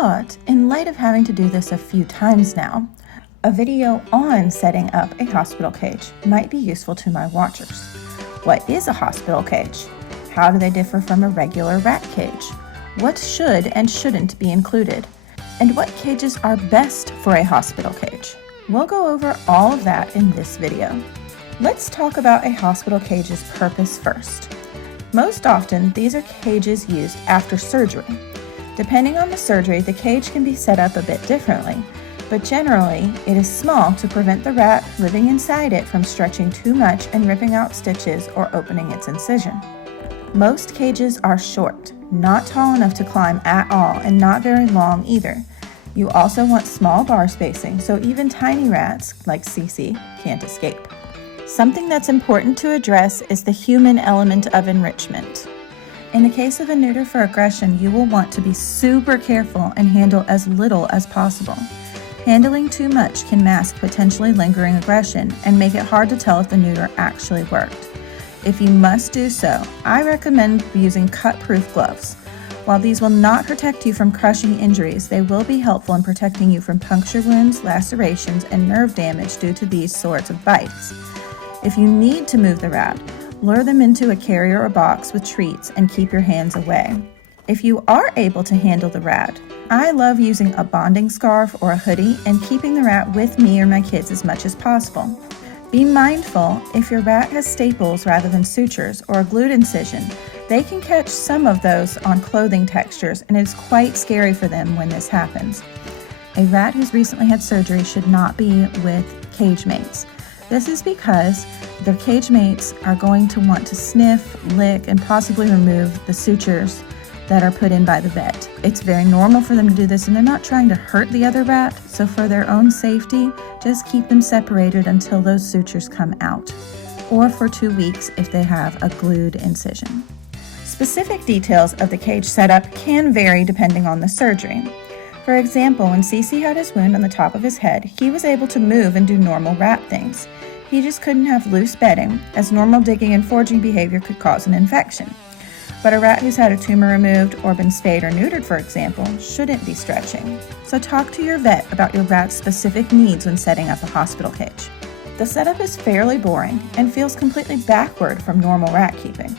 thought, in light of having to do this a few times now, a video on setting up a hospital cage might be useful to my watchers. What is a hospital cage? How do they differ from a regular rat cage? What should and shouldn't be included? And what cages are best for a hospital cage? We'll go over all of that in this video. Let's talk about a hospital cage's purpose first. Most often, these are cages used after surgery. Depending on the surgery, the cage can be set up a bit differently, but generally, it is small to prevent the rat living inside it from stretching too much and ripping out stitches or opening its incision. Most cages are short, not tall enough to climb at all, and not very long either. You also want small bar spacing, so even tiny rats, like Cece, can't escape. Something that's important to address is the human element of enrichment. In the case of a neuter for aggression, you will want to be super careful and handle as little as possible. Handling too much can mask potentially lingering aggression and make it hard to tell if the neuter actually worked. If you must do so, I recommend using cut-proof gloves. While these will not protect you from crushing injuries, they will be helpful in protecting you from puncture wounds, lacerations, and nerve damage due to these sorts of bites. If you need to move the rat, lure them into a carrier or box with treats and keep your hands away. If you are able to handle the rat, I love using a bonding scarf or a hoodie and keeping the rat with me or my kids as much as possible. Be mindful if your rat has staples rather than sutures or a glued incision. They can catch some of those on clothing textures, and it is quite scary for them when this happens. A rat who's recently had surgery should not be with cage mates. This is because their cage mates are going to want to sniff, lick, and possibly remove the sutures that are put in by the vet. It's very normal for them to do this, and they're not trying to hurt the other rat, so for their own safety, just keep them separated until those sutures come out, or for 2 weeks if they have a glued incision. Specific details of the cage setup can vary depending on the surgery. For example, when Cece had his wound on the top of his head, he was able to move and do normal rat things. He just couldn't have loose bedding, as normal digging and foraging behavior could cause an infection. But a rat who's had a tumor removed or been spayed or neutered, for example, shouldn't be stretching. So talk to your vet about your rat's specific needs when setting up a hospital cage. The setup is fairly boring and feels completely backward from normal rat keeping.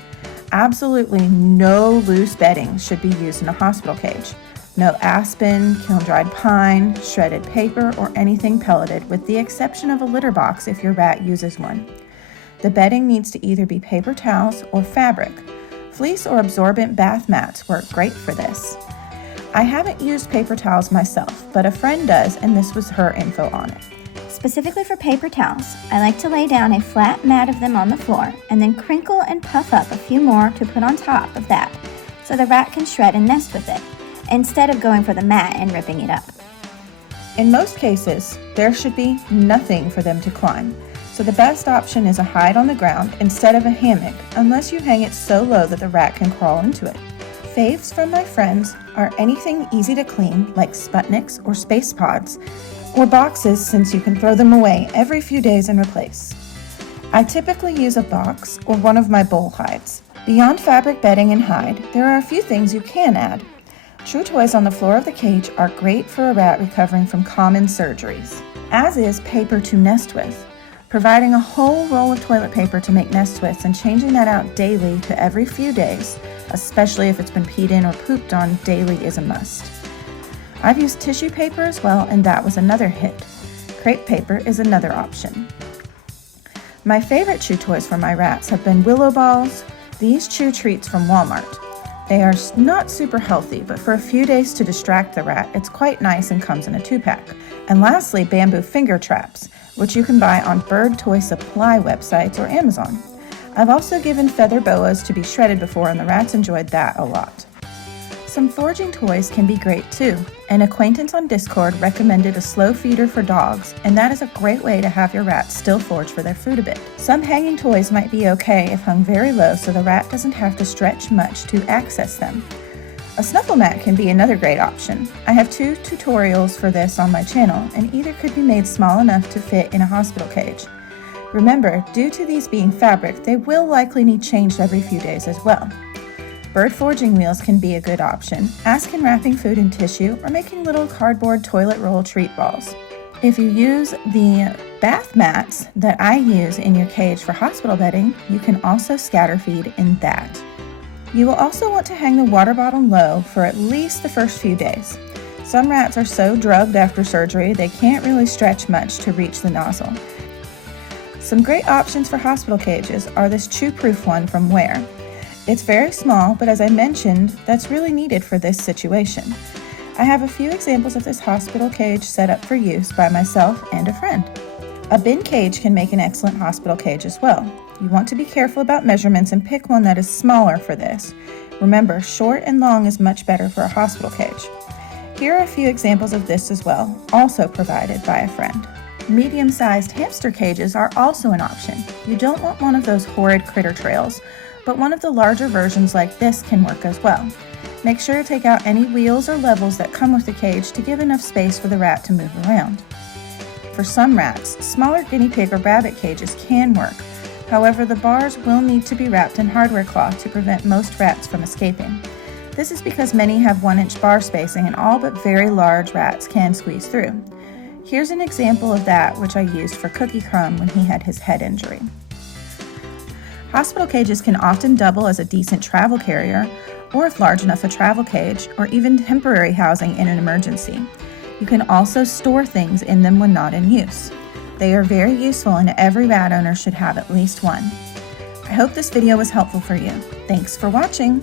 Absolutely no loose bedding should be used in a hospital cage. No aspen, kiln-dried pine, shredded paper, or anything pelleted, with the exception of a litter box if your rat uses one. The bedding needs to either be paper towels or fabric. Fleece or absorbent bath mats work great for this. I haven't used paper towels myself, but a friend does, and this was her info on it. Specifically for paper towels, I like to lay down a flat mat of them on the floor and then crinkle and puff up a few more to put on top of that so the rat can shred and nest with it, instead of going for the mat and ripping it up. In most cases, there should be nothing for them to climb, so the best option is a hide on the ground instead of a hammock, unless you hang it so low that the rat can crawl into it. Faves from my friends are anything easy to clean, like Sputniks or Space Pods, or boxes, since you can throw them away every few days and replace. I typically use a box or one of my bowl hides. Beyond fabric bedding and hide, there are a few things you can add. Chew toys on the floor of the cage are great for a rat recovering from common surgeries, as is paper to nest with. Providing a whole roll of toilet paper to make nest with and changing that out daily to every few days, especially if it's been peed in or pooped on daily, is a must. I've used tissue paper as well, and that was another hit. Crepe paper is another option. My favorite chew toys for my rats have been Willow Balls, these chew treats from Walmart. They are not super healthy, but for a few days to distract the rat, it's quite nice and comes in a 2-pack. And lastly, bamboo finger traps, which you can buy on bird toy supply websites or Amazon. I've also given feather boas to be shredded before, and the rats enjoyed that a lot. Some foraging toys can be great too. An acquaintance on Discord recommended a slow feeder for dogs, and that is a great way to have your rats still forage for their food a bit. Some hanging toys might be okay if hung very low so the rat doesn't have to stretch much to access them. A snuffle mat can be another great option. I have 2 tutorials for this on my channel, and either could be made small enough to fit in a hospital cage. Remember, due to these being fabric, they will likely need changed every few days as well. Bird foraging wheels can be a good option, as can wrapping food in tissue or making little cardboard toilet roll treat balls. If you use the bath mats that I use in your cage for hospital bedding, you can also scatter feed in that. You will also want to hang the water bottle low for at least the first few days. Some rats are so drugged after surgery they can't really stretch much to reach the nozzle. Some great options for hospital cages are this chew-proof one from Ware. It's very small, but as I mentioned, that's really needed for this situation. I have a few examples of this hospital cage set up for use by myself and a friend. A bin cage can make an excellent hospital cage as well. You want to be careful about measurements and pick one that is smaller for this. Remember, short and long is much better for a hospital cage. Here are a few examples of this as well, also provided by a friend. Medium-sized hamster cages are also an option. You don't want one of those horrid critter trails, but one of the larger versions like this can work as well. Make sure to take out any wheels or levels that come with the cage to give enough space for the rat to move around. For some rats, smaller guinea pig or rabbit cages can work. However, the bars will need to be wrapped in hardware cloth to prevent most rats from escaping. This is because many have 1-inch bar spacing and all but very large rats can squeeze through. Here's an example of that which I used for Cookie Crumb when he had his head injury. Hospital cages can often double as a decent travel carrier, or if large enough, a travel cage, or even temporary housing in an emergency. You can also store things in them when not in use. They are very useful and every rat owner should have at least one. I hope this video was helpful for you. Thanks for watching.